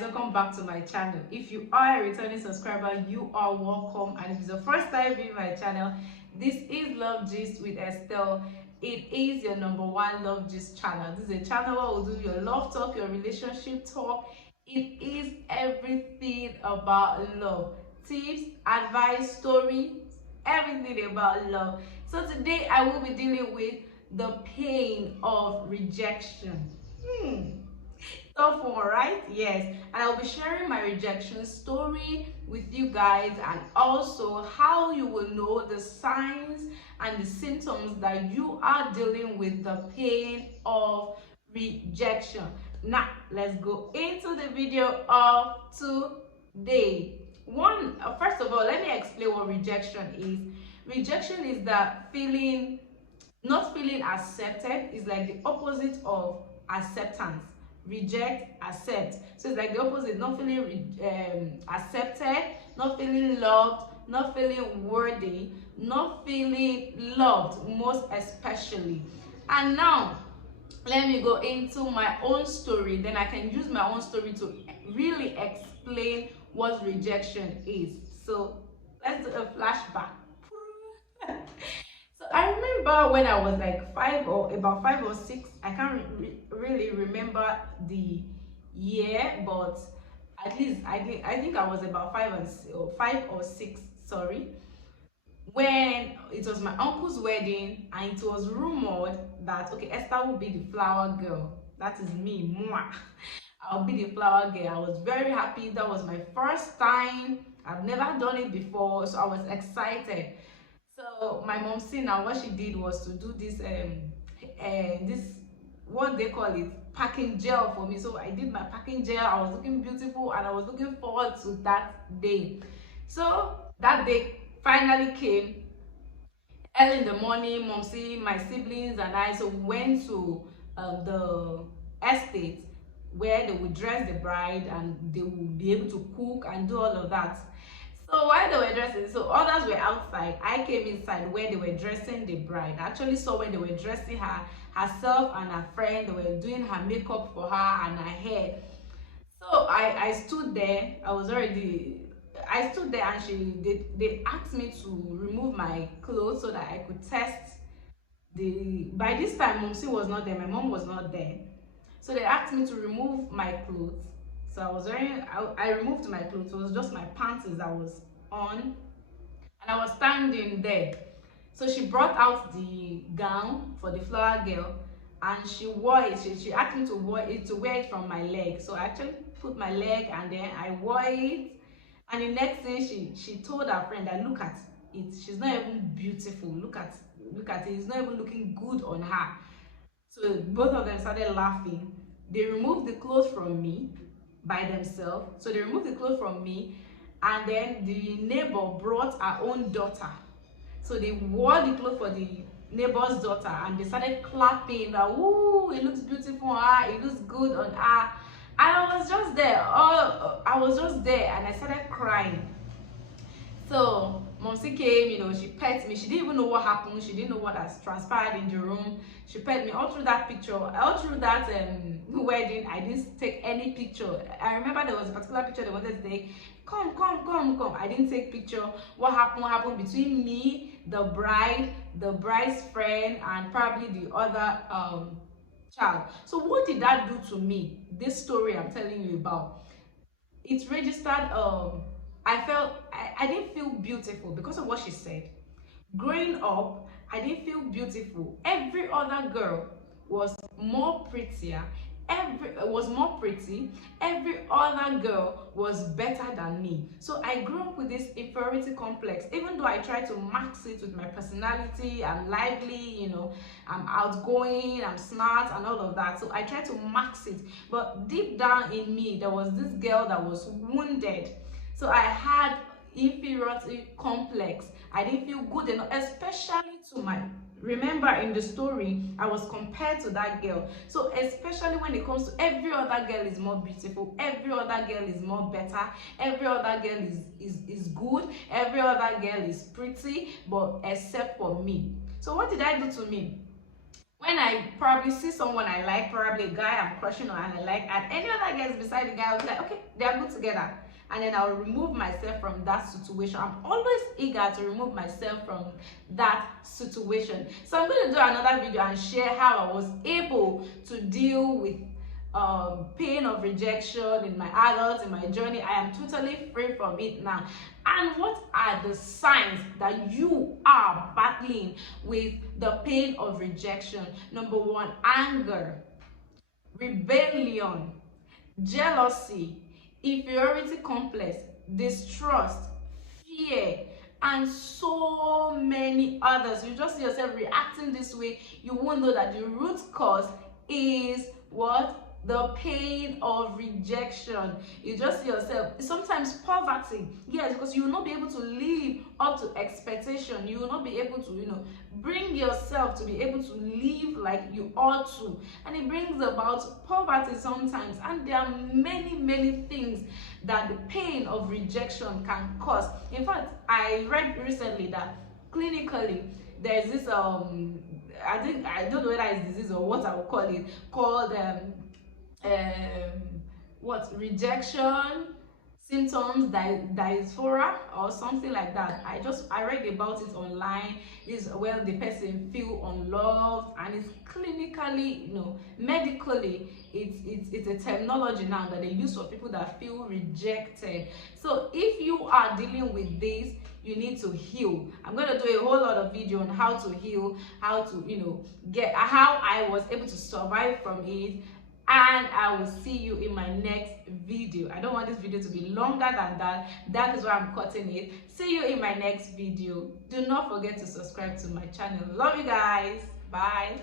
Welcome back to my channel. If you are a returning subscriber, you are welcome, and if it's the first time viewing my channel, this is Love Gist with Estelle. It is your number one love gist channel. This is a channel where we'll do your love talk, your relationship talk. It is everything about love, tips, advice, stories, everything about love. So today I will be dealing with the pain of rejection. Tough one, right? Yes. And I'll be sharing my rejection story with you guys, and also how you will know the signs and the symptoms that you are dealing with the pain of rejection. Now, let's go into the video of today. First of all, let me explain what rejection is. Rejection is that feeling, not feeling accepted. Is like the opposite of acceptance. Reject, accept. So it's like the opposite, not feeling accepted, not feeling loved, not feeling worthy, not feeling loved, most especially. And now let me go into my own story, then I can use my own story to really explain what rejection is. So let's do a flashback. So I remember when I was like about 5 or 6. I can't really remember the year, but at least I think I was about 5 or 6. Sorry, when it was my uncle's wedding, and it was rumored that okay, Esther will be the flower girl. That is me, mwah. I'll be the flower girl. I was very happy. That was my first time. I've never done it before, so I was excited. So my mom see now, what she did was to do this what they call it, packing gel for me. So I did my packing gel. I was looking beautiful, and I was looking forward to that day. So that day finally came. Early in the morning, mom see my siblings and I, so we went to the estate where they would dress the bride, and they would be able to cook and do all of that. So while they were dressing, so others were outside, I came inside where they were dressing the bride. I actually saw when they were dressing herself and her friend. They were doing her makeup for her and her hair. So I stood there. I stood there, and they asked me to remove my clothes so that I could test the. By this time, Momsi was not there. My mom was not there. So they asked me to remove my clothes. So I removed my clothes. It was just my pants that was on, and I was standing there. So she brought out the gown for the flower girl, and she wore it. She asked me to wear it from my leg. So I actually put my leg, and then I wore it. And the next thing, she told her friend that look at it. She's not even beautiful. Look at it. It's not even looking good on her. So both of them started laughing. They removed the clothes from me by themselves. So they removed the clothes from me, and then the neighbor brought her own daughter. So they wore the clothes for the neighbor's daughter, and they started clapping that, "Ooh, it looks beautiful on her, it looks good on her." And I was just there. I was just there, and I started crying. So Momsi came, she pet me. She didn't even know what happened. She didn't know what has transpired in the room. She pet me all through that picture, all through that wedding. I didn't take any picture. I remember there was a particular picture they wanted to take. Come, come, come, come. I didn't take picture. What happened between me, the bride, the bride's friend, and probably the other child. So what did that do to me? This story I'm telling you about, it registered. I didn't feel beautiful because of what she said. Growing up, I didn't feel beautiful. Every other girl was more prettier. Was more pretty. Every other girl was better than me. So I grew up with this inferiority complex. Even though I tried to max it with my personality, I'm lively, I'm outgoing, I'm smart, and all of that. So I tried to max it. But deep down in me, there was this girl that was wounded. So I had inferiority complex. I didn't feel good enough, especially to my. Remember in the story, I was compared to that girl. So especially when it comes to every other girl is more beautiful, every other girl is more better, every other girl is good, every other girl is pretty, but except for me. So what did I do to me? When I probably see someone I like, probably a guy I'm crushing on and I like, and any other guys beside the guy, I'll be like, okay, they are good together. And then I'll remove myself from that situation. I'm always eager to remove myself from that situation. So I'm going to do another video and share how I was able to deal with pain of rejection in my adult, in my journey. I am totally free from it now. And what are the signs that you are battling with the pain of rejection? Number one, anger, rebellion, jealousy, inferiority complex, distrust, fear, and so many others. You just see yourself reacting this way, you won't know that the root cause is what? The pain of rejection. You just see yourself, sometimes poverty, yes, because you will not be able to live up to expectation. You will not be able to, bring yourself to be able to live like you ought to, and it brings about poverty sometimes. And there are many things that the pain of rejection can cause. In fact, I read recently that clinically there's this I don't know whether it's disease or what I would call it, called what, rejection symptoms, dysphoria or something like that. I read about it online. Is where the person feel unloved, and it's clinically, medically, it's a terminology now that they use for people that feel rejected. So if you are dealing with this, you need to heal. I'm going to do a whole lot of video on how to heal, how to get how I was able to survive from it. And I will see you in my next video. I don't want this video to be longer than that. That is why I'm cutting it. See you in my next video. Do not forget to subscribe to my channel. Love you guys. Bye.